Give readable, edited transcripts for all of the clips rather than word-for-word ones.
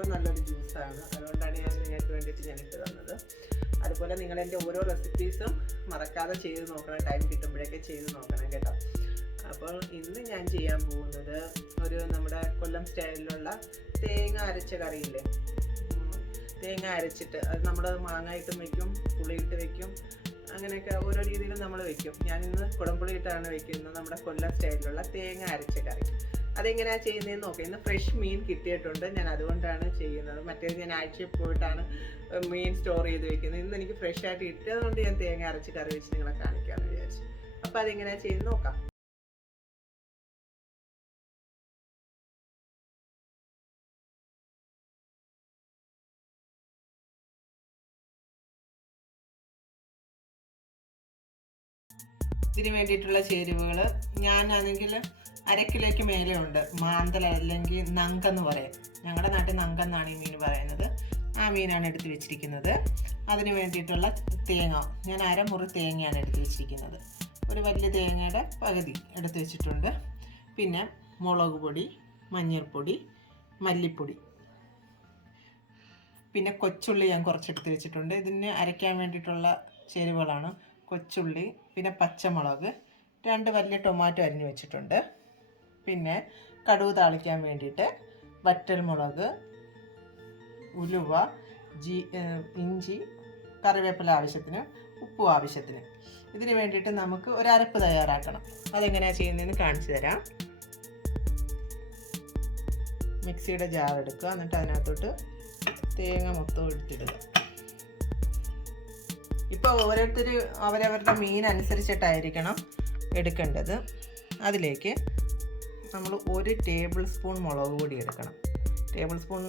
ഏറ്റവും നല്ലൊരു ജ്യൂസാണ്. അതുകൊണ്ടാണ് ഞാൻ നിങ്ങൾക്ക് വേണ്ടിയിട്ട് ഞാനിട്ട് തന്നത്. അതുപോലെ നിങ്ങളെൻ്റെ ഓരോ റെസിപ്പീസും മറക്കാതെ ചെയ്ത് നോക്കണം, ടൈം കിട്ടുമ്പോഴൊക്കെ ചെയ്ത് നോക്കണം കേട്ടോ. അപ്പോൾ ഇന്ന് ഞാൻ ചെയ്യാൻ പോകുന്നത് നമ്മുടെ കൊല്ലം സ്റ്റൈലിലുള്ള തേങ്ങ അരച്ച കറിയില്ലേ, തേങ്ങ അരച്ചിട്ട് അത് നമ്മൾ മാങ്ങായിട്ടും വയ്ക്കും, പുളിയിട്ട് വയ്ക്കും, അങ്ങനെയൊക്കെ ഓരോ രീതിയിൽ നമ്മൾ വയ്ക്കും. ഞാനിന്ന് കുടംപുളി ഇട്ടാണ് വയ്ക്കുന്നത്, നമ്മുടെ കൊല്ലം സ്റ്റൈലിലുള്ള തേങ്ങ അരച്ച കറി. അതെങ്ങനെയാണ് ചെയ്യുന്നതെന്ന് നോക്കാം. ഇന്ന് ഫ്രഷ് മീൻ കിട്ടിയിട്ടുണ്ട്, ഞാൻ അതുകൊണ്ടാണ് ചെയ്യുന്നത്. മറ്റേത് ഞാൻ ആഴ്ചയിൽ പോയിട്ടാണ് മീൻ സ്റ്റോർ ചെയ്ത് വയ്ക്കുന്നത്. ഇന്ന് എനിക്ക് ഫ്രഷ് ആയിട്ട് കിട്ടിയതുകൊണ്ട് ഞാൻ തേങ്ങ അരച്ച് കറി വെച്ച് നിങ്ങളെ കാണിക്കാമെന്ന് വിചാരിച്ചു. അപ്പോൾ അതെങ്ങനെയാണ് ചെയ്യുന്നത് നോക്കാം. ഇതിന് വേണ്ടിയിട്ടുള്ള ചേരുവകൾ ഞാനാണെങ്കിൽ 1/2 കിലോയ്ക്ക് മേലെ ഉണ്ട്. മാന്തൽ അല്ലെങ്കിൽ നങ്കെന്ന് പറയും, ഞങ്ങളുടെ നാട്ടിൽ നങ്കെന്നാണ് ഈ മീൻ പറയുന്നത്. ആ മീനാണ് എടുത്ത് വെച്ചിരിക്കുന്നത്. അതിന് വേണ്ടിയിട്ടുള്ള തേങ്ങ ഞാൻ 1/2 മുറി തേങ്ങയാണ് എടുത്ത് വെച്ചിരിക്കുന്നത്. ഒരു വലിയ തേങ്ങയുടെ പകുതി എടുത്ത് വെച്ചിട്ടുണ്ട്. പിന്നെ മുളക് പൊടി, മഞ്ഞൾപ്പൊടി, മല്ലിപ്പൊടി, പിന്നെ കൊച്ചുള്ളി ഞാൻ കുറച്ചെടുത്ത് വെച്ചിട്ടുണ്ട്. ഇതിന് അരയ്ക്കാൻ വേണ്ടിയിട്ടുള്ള ചേരുവകളാണ് കൊച്ചുള്ളി, പിന്നെ പച്ചമുളക്, 2 വലിയ ടൊമാറ്റോ അരിഞ്ഞ് വെച്ചിട്ടുണ്ട്. പിന്നെ കടുക് താളിക്കാൻ വേണ്ടിയിട്ട് വറ്റൽമുളക്, ഉലുവ, ഇഞ്ചി, കറിവേപ്പില ആവശ്യത്തിന്, ഉപ്പും ആവശ്യത്തിന്. ഇതിന് വേണ്ടിയിട്ട് നമുക്ക് ഒരു അരപ്പ് തയ്യാറാക്കണം. അതെങ്ങനെയാണ് ചെയ്യുന്നതെന്ന് കാണിച്ചു തരാം. മിക്സിയുടെ ജാർ എടുക്കുക, എന്നിട്ട് അതിനകത്തോട്ട് തേങ്ങ മൊത്തം എടുത്തിടുക. ഇപ്പോൾ ഓരോരുത്തർ അവരവരുടെ മീൻ അനുസരിച്ചിട്ടായിരിക്കണം എടുക്കേണ്ടത്. അതിലേക്ക് നമ്മൾ 1 ടേബിൾ സ്പൂൺ മുളക് പൊടി എടുക്കണം. ടേബിൾ സ്പൂൺ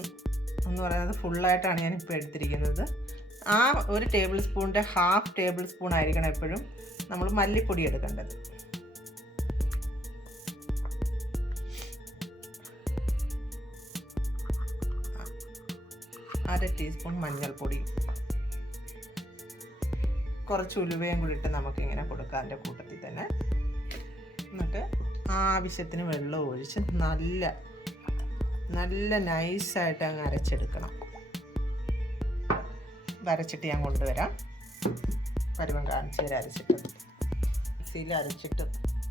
എന്ന് പറയുന്നത് ഫുള്ളായിട്ടാണ് ഞാനിപ്പോൾ എടുത്തിരിക്കുന്നത്. ആ 1 ടേബിൾ സ്പൂണിൻ്റെ 1/2 ടേബിൾ സ്പൂൺ ആയിരിക്കണം എപ്പോഴും നമ്മൾ മല്ലിപ്പൊടി എടുക്കേണ്ടത്. അര ടീസ്പൂൺ മഞ്ഞൾപ്പൊടി, കുറച്ച് ഉലുവയും കൂടി ഇട്ട് നമുക്കിങ്ങനെ കൊടുക്കാം അതിൻ്റെ കൂട്ടത്തിൽ തന്നെ. എന്നിട്ട് ആവശ്യത്തിന് വെള്ളം ഒഴിച്ച് നല്ല നൈസായിട്ട് അങ്ങ് അരച്ചെടുക്കണം. അരച്ചിട്ട് ഞാൻ കൊണ്ടുവരാം. പരുവം കാണിച്ച് തരാം. അരച്ചിട്ട് മിക്സിയിൽ അരച്ചിട്ട്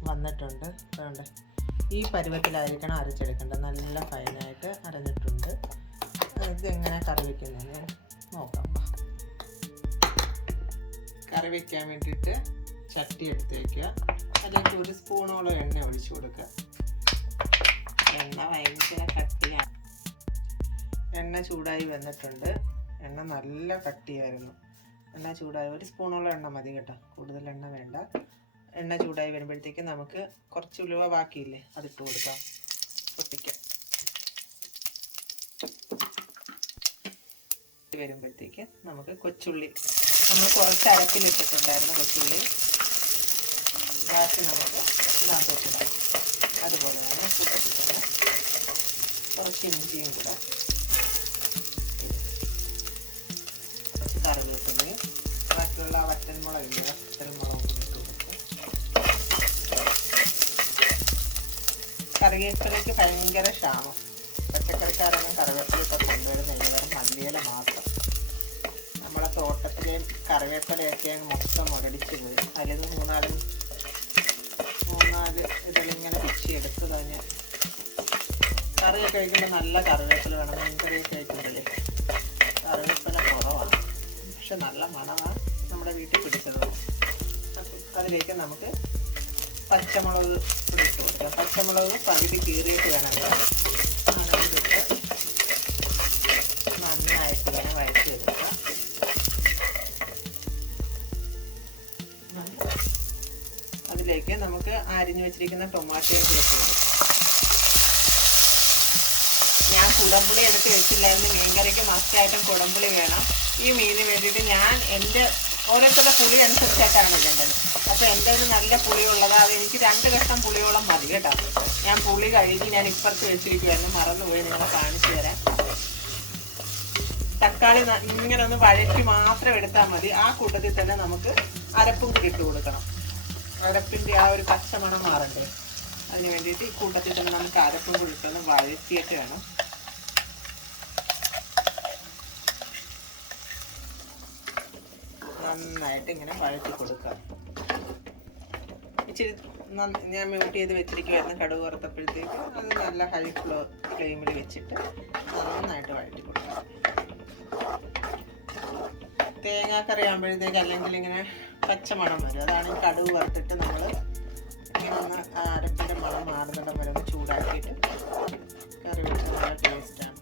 വന്നിട്ടുണ്ട്. അതുകൊണ്ട് ഈ പരുവത്തിലായിരിക്കണം അരച്ചെടുക്കേണ്ടത്. നല്ല ഫൈനായിട്ട് അരഞ്ഞിട്ടുണ്ട്. ഇതെങ്ങനെ കറി വയ്ക്കുന്നതെന്ന് നോക്കാം. കറി വയ്ക്കാൻ വേണ്ടിയിട്ട് ചട്ടി എടുത്ത് വയ്ക്കുക. അതിലേക്ക് 1 സ്പൂണോളം എണ്ണ ഒഴിച്ച് കൊടുക്കുക. എണ്ണ ഭയങ്കര കട്ടിയാണ്. എണ്ണ ചൂടായി വന്നിട്ടുണ്ട്. എണ്ണ നല്ല കട്ടിയായിരുന്നു. എണ്ണ ചൂടായി 1 സ്പൂണോളം എണ്ണ മതി കേട്ടോ, കൂടുതൽ എണ്ണ വേണ്ട. എണ്ണ ചൂടായി വരുമ്പോഴത്തേക്ക് നമുക്ക് കുറച്ച് ഉലുവ ബാക്കിയില്ലേ, അതിട്ട് കൊടുക്കാം. പൊട്ടിക്കാം. വരുമ്പോഴത്തേക്ക് നമുക്ക് കൊച്ചുള്ളി, നമ്മൾ കുറച്ച് അരപ്പിലിട്ടിട്ടുണ്ടായിരുന്നു കൊച്ചുള്ളി, ബാക്കി നമുക്ക് ഇതിനകത്തോട്ടിടാം. അതുപോലെ തന്നെ കൂട്ടത്തിൽ തന്നെ കുറച്ച് ഇഞ്ചിയും കൂടെ, കുറച്ച് കറിവേപ്പിലയും, ബാക്കിയുള്ള വറ്റൽമുളകില്ലേ, വറ്റൽമുളകും കൂടി ഇട്ട് കൊടുക്കും. കറിവേപ്പിലയ്ക്ക് ഭയങ്കര ക്ഷാമം. പച്ചക്കറിക്കാരൊന്നും കറിവേപ്പിലൊക്കെ കൊണ്ടുവരുന്നില്ല, വെറും മല്ലിയില മാത്രം. നമ്മളെ തോട്ടത്തിലെയും കറിവേപ്പിലയൊക്കെ മൊത്തം മുരടിച്ച് പോയി. അതിൽ 3-4 ഇതിലിങ്ങനെ പിച്ചിയെടുത്ത് തന്നെ കറിയൊക്കെ കഴിക്കുമ്പോൾ നല്ല കറിവേപ്പില വേണം. മീൻ കറിയൊക്കെ കഴിക്കുമ്പോഴേ കറിവേപ്പില കുറവാണ്, പക്ഷെ നല്ല മണമാണ്, നമ്മുടെ വീട്ടിൽ പിടിച്ചത്. അതിലേക്ക് നമുക്ക് പച്ചമുളക് ഇട്ട് കൊടുക്കാം. പച്ചമുളക് പകുതി കീറിയിട്ട് വേണം ഇതിട്ട് നന്നായിട്ട് തന്നെ വഴറ്റിയെടുക്കുക. അതിലേക്ക് നമുക്ക് അരിഞ്ഞു വെച്ചിരിക്കുന്ന ടൊമാറ്റോയും കൂടെ ഇട്ട് കൊടുക്കാം. ഞാൻ കുടംപുളി എടുത്ത് വെച്ചില്ലായിരുന്നു. മീൻകറിക്ക് മസ്റ്റായിട്ടും കുടംപുളി വേണം. ഈ മീനിന് വേണ്ടിയിട്ട് ഞാൻ എൻ്റെ ഓരോരുത്തരുടെ പുളി അനുസരിച്ചായിട്ടാണ് ഇടേണ്ടത്. അപ്പോൾ എൻ്റെ നല്ല പുളിയുള്ളത് അത് എനിക്ക് 2 കഷ്ണം പുളിയോളം മതി കേട്ടോ. ഞാൻ പുളി കഴുകി ഞാൻ ഇപ്പുറത്ത് വെച്ചിരിക്കുമായിരുന്നു, മറന്നുപോയി നിങ്ങളെ കാണിച്ചു തരാം. തക്കാളി ഇങ്ങനെ ഒന്ന് വഴറ്റി മാത്രം എടുത്താൽ മതി. ആ കൂട്ടത്തിൽ തന്നെ നമുക്ക് അരപ്പും കൂടി ഇട്ട് കൊടുക്കണം. അരപ്പിൻ്റെ ആ ഒരു പച്ചമണം മാറണ്ടേ, അതിന് വേണ്ടിയിട്ട് ഈ കൂട്ടത്തിൽ തന്നെ നമുക്ക് അരപ്പും കൂടി ഇട്ടൊന്ന് വഴറ്റിയിട്ട് വേണം. നന്നായിട്ട് ഇങ്ങനെ വഴറ്റി കൊടുക്കാം. ഇച്ചിരി ഞാൻ മ്യൂട്ട് ചെയ്ത് വെച്ചിരിക്കുമായിരുന്നു കടുക് വറുത്തപ്പോഴത്തേക്ക്. അത് നല്ല ഹൈ ഫ്ലെയിമിൽ വെച്ചിട്ട് നന്നായിട്ട് വഴറ്റി കൊടുക്കാം. തേങ്ങാക്കറി ആകുമ്പോഴത്തേക്ക് അല്ലെങ്കിൽ ഇങ്ങനെ പച്ചമണം വരും. അതാണ് ഈ കടുക് വറുത്തിട്ട് നമ്മൾ ഇങ്ങനെ ഒന്ന് അരപ്പിൻ്റെ മണം മാറുന്നിടം വരെ ഒന്ന് ചൂടാക്കിയിട്ട് കറി വെച്ച് നല്ല ടേസ്റ്റാണ്.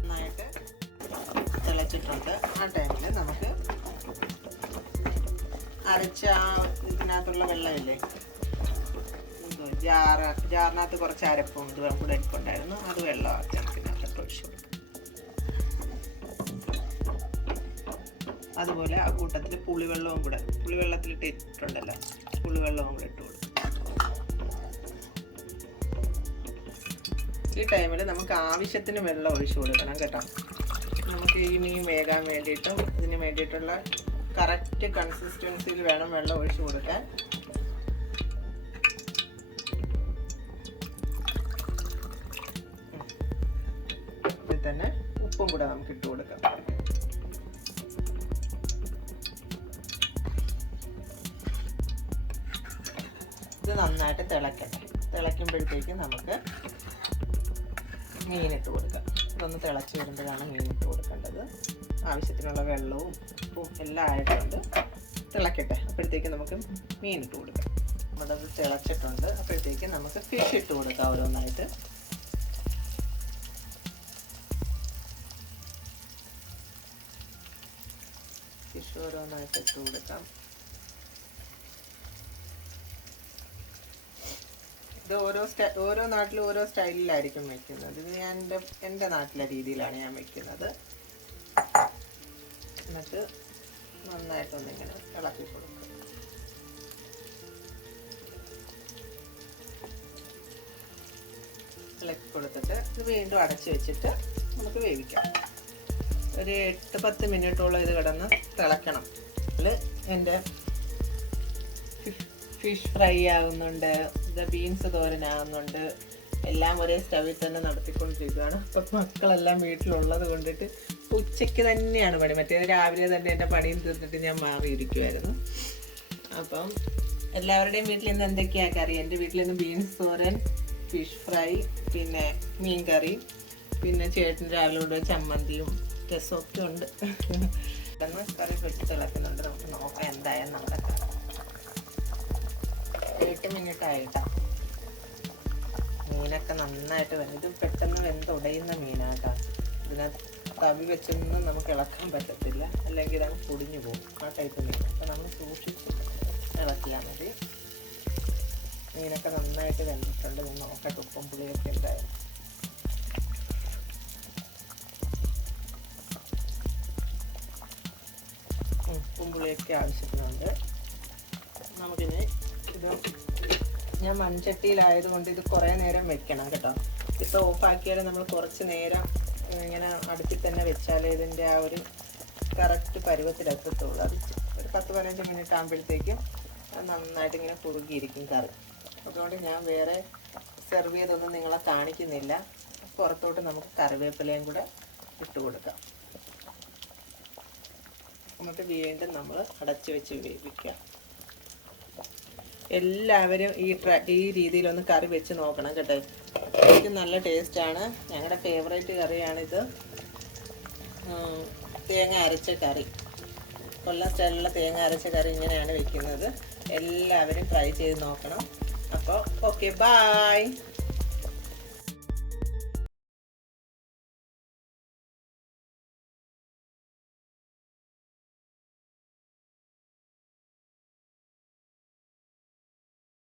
നന്നായിട്ട് തിളച്ചിട്ടുണ്ട്. ആ ടൈമിൽ നമുക്ക് അരച്ച ഇതിനകത്തുള്ള വെള്ളമില്ലേ, ജാറിനകത്ത് കുറച്ച് അരപ്പും ഇത് കൂടെ ഇരിപ്പുണ്ടായിരുന്നു. അത് വെള്ളം ചണക്കിനകത്ത് ഒഴിച്ചു കൊടുക്കും. അതുപോലെ ആ കൂട്ടത്തിൽ പുളിവെള്ളവും കൂടെ, പുളിവെള്ളത്തിലിട്ട് ഇട്ടിട്ടുണ്ടല്ലോ, പുളിവെള്ളവും കൂടെ ഇട്ട് കൊടുക്കും. ഈ ടൈമിൽ നമുക്ക് ആവശ്യത്തിന് വെള്ളം ഒഴിച്ചു കൊടുക്കണം കേട്ടോ. നമുക്ക് ഈ മീൻ വേകാൻ വേണ്ടിയിട്ടും ഇതിന് വേണ്ടിയിട്ടുള്ള കറക്റ്റ് കൺസിസ്റ്റൻസിയിൽ വേണം വെള്ളം ഒഴിച്ചു കൊടുക്കാൻ. ഇതിൽ തന്നെ ഉപ്പും കൂടെ നമുക്ക് ഇട്ട് കൊടുക്കാം. ഇത് നന്നായിട്ട് തിളക്കട്ടെ. തിളയ്ക്കുമ്പോഴത്തേക്ക് നമുക്ക് മീനിട്ട് കൊടുക്കാം. ഇതൊന്ന് തിളച്ച് വരുമ്പോഴാണ് മീനിട്ട് കൊടുക്കേണ്ടത്. ആവശ്യത്തിനുള്ള വെള്ളവും ഉപ്പും എല്ലാം ആയിട്ടുണ്ട്. തിളക്കട്ടെ. അപ്പോഴത്തേക്ക് നമുക്ക് മീനിട്ട് കൊടുക്കാം. നമ്മുടെ അത് തിളച്ചിട്ടുണ്ട്. അപ്പോഴത്തേക്ക് നമുക്ക് ഫിഷ് ഇട്ട് കൊടുക്കാം. ഓരോന്നായിട്ട് ഫിഷ് ഓരോന്നായിട്ട് ഇട്ട് കൊടുക്കാം. ഇത് ഓരോ നാട്ടിലും ഓരോ സ്റ്റൈലിലായിരിക്കും വയ്ക്കുന്നത്. ഇത് ഞാൻ എൻ്റെ നാട്ടിലെ രീതിയിലാണ് ഞാൻ വയ്ക്കുന്നത്. എന്നിട്ട് നന്നായിട്ടൊന്നിങ്ങനെ ഇളക്കി കൊടുക്കുക. ഇളക്കി കൊടുത്തിട്ട് ഇത് വീണ്ടും അടച്ച് വെച്ചിട്ട് നമുക്ക് വേവിക്കാം. ഒരു 8-10 മിനിറ്റോളം ഇത് കിടന്ന് തിളക്കണം. അതിൽ എൻ്റെ ഫിഷ് ഫ്രൈ ആകുന്നുണ്ട്, ഇത് ബീൻസ് തോരനാകുന്നുണ്ട്. എല്ലാം ഒരേ സ്റ്റവിൽ തന്നെ നടത്തിക്കൊണ്ടിരിക്കുകയാണ്. അപ്പം മക്കളെല്ലാം വീട്ടിലുള്ളത് കൊണ്ടിട്ട് ഉച്ചയ്ക്ക് തന്നെയാണ് പണി. മറ്റേത് രാവിലെ തന്നെ എൻ്റെ പണിയും തീർത്തിട്ട് ഞാൻ മാറിയിരിക്കുമായിരുന്നു. അപ്പം എല്ലാവരുടെയും വീട്ടിൽ ഇന്ന് എന്തൊക്കെയാണ് കറി? എൻ്റെ വീട്ടിൽ നിന്ന് ബീൻസ് തോരൻ, ഫിഷ് ഫ്രൈ, പിന്നെ മീൻ കറി, പിന്നെ ചേട്ടൻ രാവിലെ കൊണ്ട് ചമ്മന്തിയും രസമൊക്കെ ഉണ്ട്. കറി വെച്ച് തിളക്കുന്നുണ്ട്. നമുക്ക് നോക്കാം എന്തായാലും നമ്മുടെ കറി. 8 മിനിറ്റ് ആയിട്ടാ. മീനൊക്കെ നന്നായിട്ട് വരും. ഇത് പെട്ടെന്ന് വെന്തുടയുന്ന മീനാട്ടാ. ഇതിനകത്ത് തവി വെച്ചൊന്നും നമുക്ക് ഇളക്കാൻ പറ്റത്തില്ല, അല്ലെങ്കിൽ അത് പൊടിഞ്ഞു പോകും. ആ ടൈപ്പ് മീൻ. അപ്പം നമ്മൾ സൂക്ഷിച്ച് ഇളക്കിയാൽ മതി. മീനൊക്കെ നന്നായിട്ട് വെന്തിട്ടുണ്ട്. ഞാൻ നോക്കട്ടെ ഉപ്പും പുളിയൊക്കെ ഉണ്ടായിരുന്നു. ഉപ്പും പുളിയൊക്കെ ആവശ്യത്തിനുണ്ട്. നമുക്കിനി ഇത് ഞാൻ മൺചട്ടിയിലായതുകൊണ്ട് ഇത് കുറേ നേരം വെക്കണം കേട്ടോ. ഇപ്പോൾ ഓഫാക്കിയാൽ നമ്മൾ കുറച്ച് നേരം ഇങ്ങനെ അടുപ്പിൽ തന്നെ വെച്ചാലേ ഇതിൻ്റെ ആ ഒരു കറക്റ്റ് പരുവത്തിലെത്തത്തുള്ളൂ. അത് ഒരു 10-15 മിനിറ്റ് ആകുമ്പോഴത്തേക്കും അത് നന്നായിട്ട് ഇങ്ങനെ കുറുകിയിരിക്കും കറി. അതുകൊണ്ട് ഞാൻ വേറെ സെർവ് ചെയ്തൊന്നും നിങ്ങളെ കാണിക്കുന്നില്ല. പുറത്തോട്ട് നമുക്ക് കറിവേപ്പിലയും കൂടെ ഇട്ട് കൊടുക്കാം. എന്നിട്ട് വീണ്ടും നമ്മൾ അടച്ചു വെച്ച് വേവിക്കാം. എല്ലാവരും ഈ രീതിയിലൊന്ന് കറി വെച്ച് നോക്കണം കേട്ടോ. എനിക്ക് നല്ല ടേസ്റ്റാണ്. ഞങ്ങളുടെ ഫേവറേറ്റ് കറിയാണിത്. തേങ്ങ അരച്ച കറി, കൊല്ലം സ്റ്റൈലിലുള്ള തേങ്ങ അരച്ച കറി ഇങ്ങനെയാണ് വെക്കുന്നത്. എല്ലാവരും ട്രൈ ചെയ്ത് നോക്കണം. അപ്പോൾ ഓക്കെ, ബായ്.